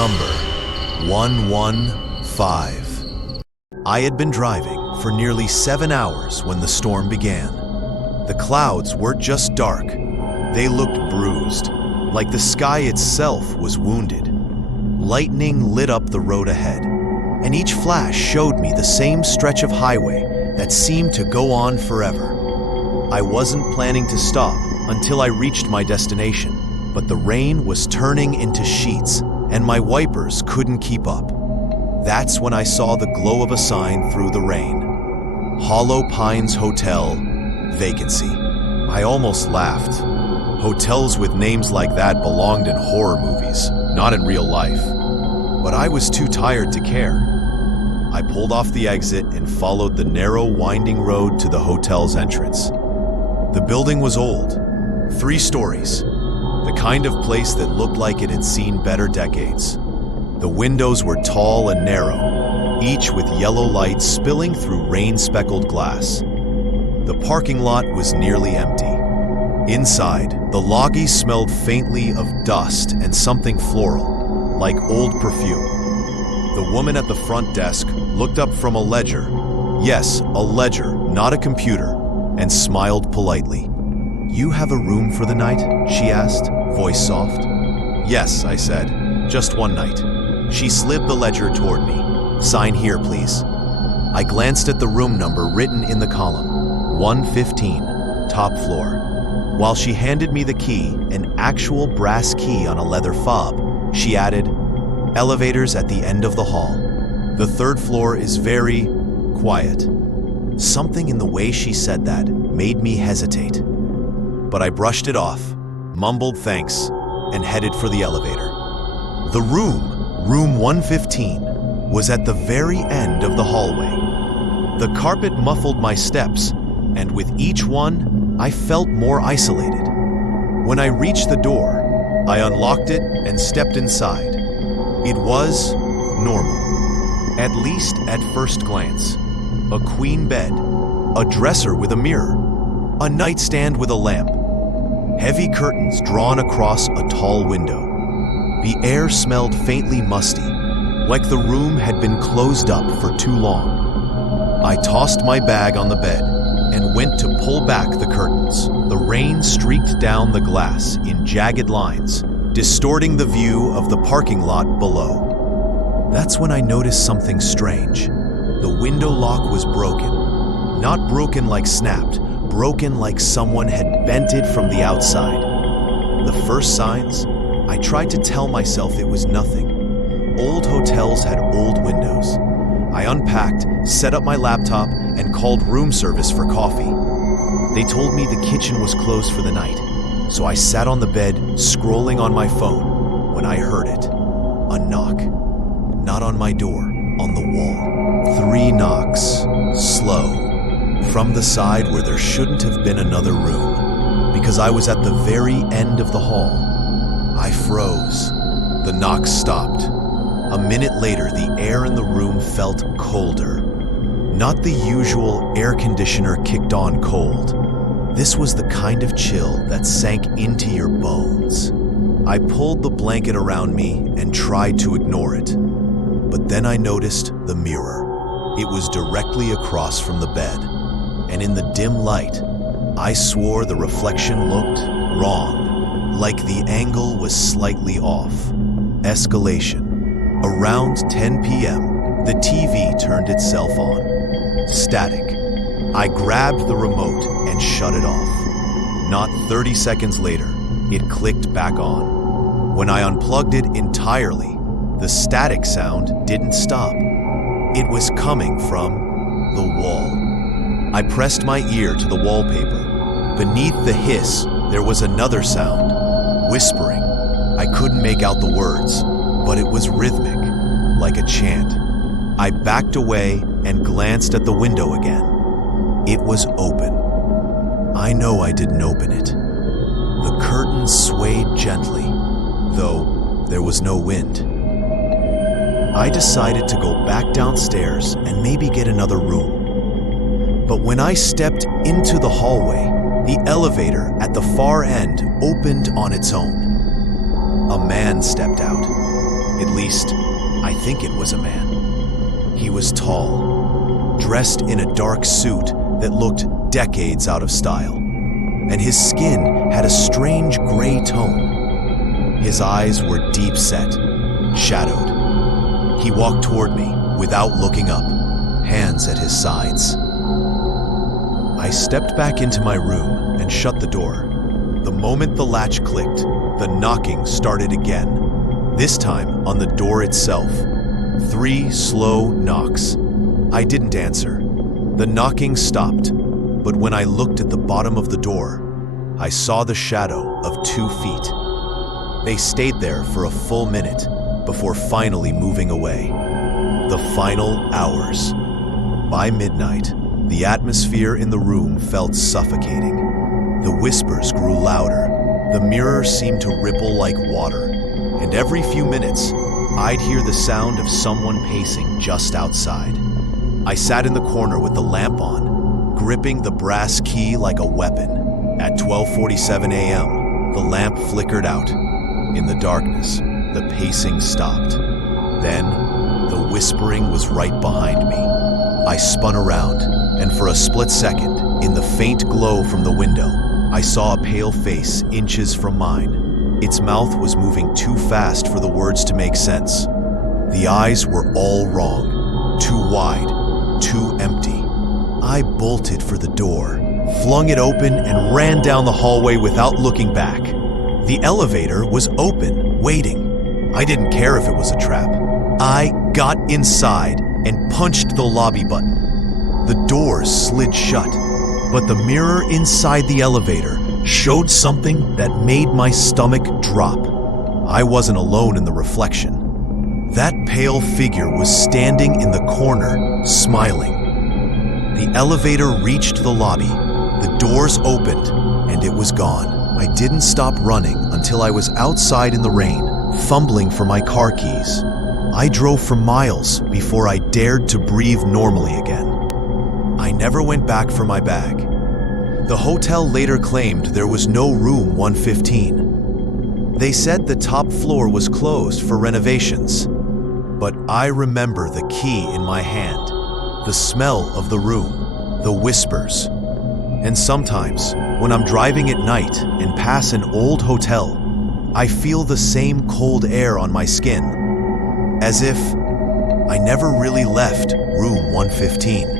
number 115. I had been driving for nearly 7 hours when the storm began. The clouds weren't just dark, they looked bruised, like the sky itself was wounded. Lightning lit up the road ahead, and each flash showed me the same stretch of highway that seemed to go on forever. I wasn't planning to stop until I reached my destination, but the rain was turning into sheets, and my wipers couldn't keep up. That's when I saw the glow of a sign through the rain. Hollow Pines Hotel, vacancy. I almost laughed. Hotels with names like that belonged in horror movies, not in real life. But I was too tired to care. I pulled off the exit and followed the narrow, winding road to the hotel's entrance. The building was old, 3 stories, the kind of place that looked like it had seen better decades. The windows were tall and narrow, each with yellow light spilling through rain-speckled glass. The parking lot was nearly empty. Inside, the lobby smelled faintly of dust and something floral, like old perfume. The woman at the front desk looked up from a ledger, yes, a ledger, not a computer, and smiled politely. "You have a room for the night?" she asked, voice soft. "Yes," I said, "just one night." She slid the ledger toward me. "Sign here, please." I glanced at the room number written in the column, 115, top floor. While she handed me the key, an actual brass key on a leather fob, she added, "Elevators at the end of the hall. The 3rd floor is very quiet." Something in the way she said that made me hesitate. But I brushed it off, mumbled thanks, and headed for the elevator. The room 115, was at the very end of the hallway. The carpet muffled my steps, and with each one, I felt more isolated. When I reached the door, I unlocked it and stepped inside. It was normal, at least at first glance. A queen bed, a dresser with a mirror, a nightstand with a lamp, heavy curtains drawn across a tall window. The air smelled faintly musty, like the room had been closed up for too long. I tossed my bag on the bed and went to pull back the curtains. The rain streaked down the glass in jagged lines, distorting the view of the parking lot below. That's when I noticed something strange. The window lock was broken. Not broken like snapped, broken like someone had bent it from the outside. The first signs, I tried to tell myself it was nothing. Old hotels had old windows. I unpacked, set up my laptop, and called room service for coffee. They told me the kitchen was closed for the night, so I sat on the bed, scrolling on my phone, when I heard it. A knock. Not on my door, on the wall. 3 knocks, slow, from the side where there shouldn't have been another room, because I was at the very end of the hall. I froze. The knocks stopped. A minute later, the air in the room felt colder. Not the usual air conditioner kicked on cold. This was the kind of chill that sank into your bones. I pulled the blanket around me and tried to ignore it. But then I noticed the mirror. It was directly across from the bed, and in the dim light, I swore the reflection looked wrong, like the angle was slightly off. Escalation. Around 10 p.m., the TV turned itself on. Static. I grabbed the remote and shut it off. Not 30 seconds later, it clicked back on. When I unplugged it entirely, the static sound didn't stop. It was coming from the wall. I pressed my ear to the wallpaper. Beneath the hiss, there was another sound, whispering. I couldn't make out the words, but it was rhythmic, like a chant. I backed away and glanced at the window again. It was open. I know I didn't open it. The curtains swayed gently, though there was no wind. I decided to go back downstairs and maybe get another room. But when I stepped into the hallway, the elevator at the far end opened on its own. A man stepped out. At least, I think it was a man. He was tall, dressed in a dark suit that looked decades out of style, and his skin had a strange gray tone. His eyes were deep-set, shadowed. He walked toward me without looking up, hands at his sides. I stepped back into my room and shut the door. The moment the latch clicked, the knocking started again, this time on the door itself. 3 slow knocks. I didn't answer. The knocking stopped, but when I looked at the bottom of the door, I saw the shadow of 2 feet. They stayed there for a full minute before finally moving away. The final hours. By midnight, the atmosphere in the room felt suffocating. The whispers grew louder. The mirror seemed to ripple like water. And every few minutes, I'd hear the sound of someone pacing just outside. I sat in the corner with the lamp on, gripping the brass key like a weapon. At 12:47 a.m., the lamp flickered out. In the darkness, the pacing stopped. Then, the whispering was right behind me. I spun around, and for a split second, in the faint glow from the window, I saw a pale face inches from mine. Its mouth was moving too fast for the words to make sense. The eyes were all wrong, too wide, too empty. I bolted for the door, flung it open, and ran down the hallway without looking back. The elevator was open, waiting. I didn't care if it was a trap. I got inside and punched the lobby button. The doors slid shut, but the mirror inside the elevator showed something that made my stomach drop. I wasn't alone in the reflection. That pale figure was standing in the corner, smiling. The elevator reached the lobby, the doors opened, and it was gone. I didn't stop running until I was outside in the rain, fumbling for my car keys. I drove for miles before I dared to breathe normally again. I never went back for my bag. The hotel later claimed there was no room 115. They said the top floor was closed for renovations. But I remember the key in my hand, the smell of the room, the whispers. And sometimes, when I'm driving at night and pass an old hotel, I feel the same cold air on my skin, as if I never really left room 115.